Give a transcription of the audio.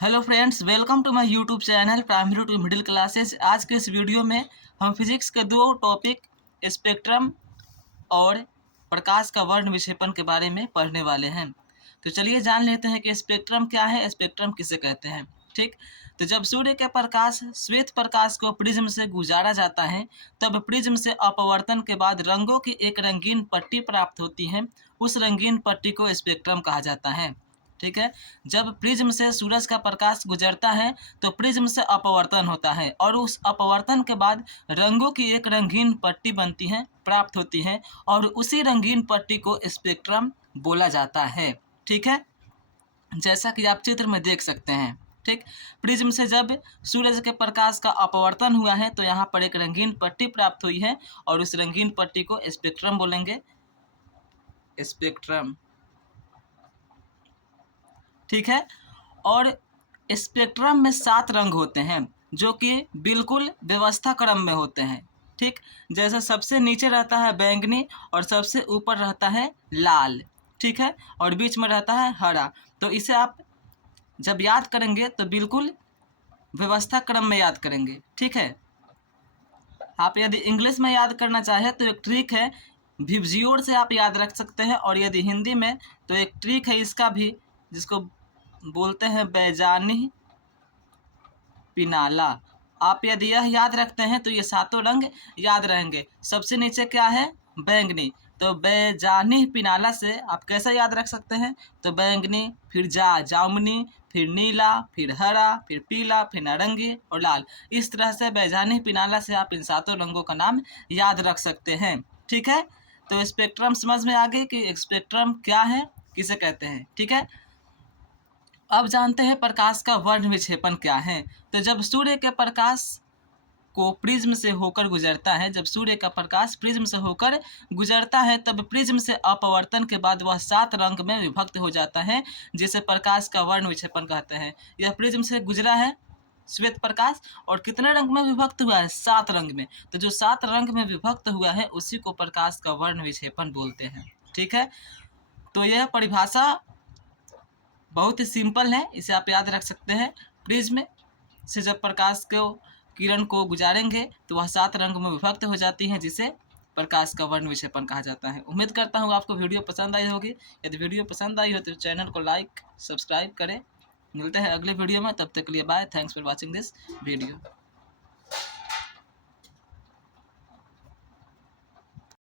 Hello friends, welcome to my YouTube channel primary to middle classes. आज के इस video में हम फिजिक्स के दो टॉपिक स्पेक्ट्रम और प्रकाश का वर्ण विक्षेपण के बारे में पढ़ने वाले हैं। तो चलिए जान लेते हैं कि स्पेक्ट्रम क्या है, स्पेक्ट्रम किसे कहते हैं। ठीक, तो जब सूर्य के प्रकाश श्वेत प्रकाश को प्रिज्म से गुजारा जाता है तब प्रिज्म से अपवर्तन के बाद रंगों की एक रंगीन पट्टी प्राप्त होती है। उस रंगीन पट्टी को स्पेक्ट्रम कहा जाता है। ठीक है, जब प्रिज्म से सूरज का प्रकाश गुजरता है तो प्रिज्म से अपवर्तन होता है और उस अपवर्तन के बाद रंगों की एक रंगीन पट्टी बनती है, प्राप्त होती है और उसी रंगीन पट्टी को स्पेक्ट्रम बोला जाता है। ठीक है, जैसा कि आप चित्र में देख सकते हैं। ठीक, प्रिज्म से जब सूरज के प्रकाश का अपवर्तन हुआ है तो यहाँ पर एक रंगीन पट्टी प्राप्त हुई है और उस रंगीन पट्टी को स्पेक्ट्रम बोलेंगे, स्पेक्ट्रम। ठीक है, और स्पेक्ट्रम में 7 रंग होते हैं जो कि बिल्कुल व्यवस्था क्रम में होते हैं। ठीक, जैसे सबसे नीचे रहता है बैंगनी और सबसे ऊपर रहता है लाल। ठीक है, और बीच में रहता है हरा। तो इसे आप जब याद करेंगे तो बिल्कुल व्यवस्था क्रम में याद करेंगे। ठीक है, आप यदि इंग्लिश में याद करना चाहें तो एक ट्रिक है, विबजियोर से आप याद रख सकते हैं, और यदि हिंदी में तो एक ट्रिक है इसका भी, जिसको बोलते हैं बैजानी पिनाला। आप यदि यह याद रखते हैं तो ये 7 रंग याद रहेंगे। सबसे नीचे क्या है, बैंगनी, तो बैजानी पिनाला से आप कैसे याद रख सकते हैं, तो बैंगनी, फिर जामुनी, फिर नीला, फिर हरा, फिर पीला, फिर नारंगी और लाल। इस तरह से बैजानी पिनाला से आप इन 7 रंगों का नाम याद रख सकते हैं। ठीक है, तो स्पेक्ट्रम समझ में आ गए कि स्पेक्ट्रम क्या है, किसे कहते हैं। ठीक है, अब जानते हैं प्रकाश का वर्ण विक्षेपण क्या है। तो जब सूर्य के प्रकाश को प्रिज्म से होकर गुजरता है, जब सूर्य का प्रकाश प्रिज्म से होकर गुजरता है तब प्रिज्म से अपवर्तन के बाद वह 7 रंग में विभक्त हो जाता है, जिसे प्रकाश का वर्ण विक्षेपण कहते हैं। यह प्रिज्म से गुजरा है श्वेत प्रकाश और कितने रंग में विभक्त हुआ है, 7 रंग में। तो जो 7 रंग में विभक्त हुआ है उसी को प्रकाश का वर्ण विक्षेपण बोलते हैं। ठीक है, तो यह परिभाषा बहुत ही सिंपल है, इसे आप याद रख सकते हैं। प्रिज्म से जब प्रकाश को किरण को गुजारेंगे तो वह 7 रंग में विभक्त हो जाती है, जिसे प्रकाश का वर्ण विक्षेपण कहा जाता है। उम्मीद करता हूँ आपको वीडियो पसंद आई होगी। यदि वीडियो पसंद आई हो तो चैनल को लाइक सब्सक्राइब करें। मिलते हैं अगले वीडियो में, तब तक के लिए bye. Thanks for watching this video.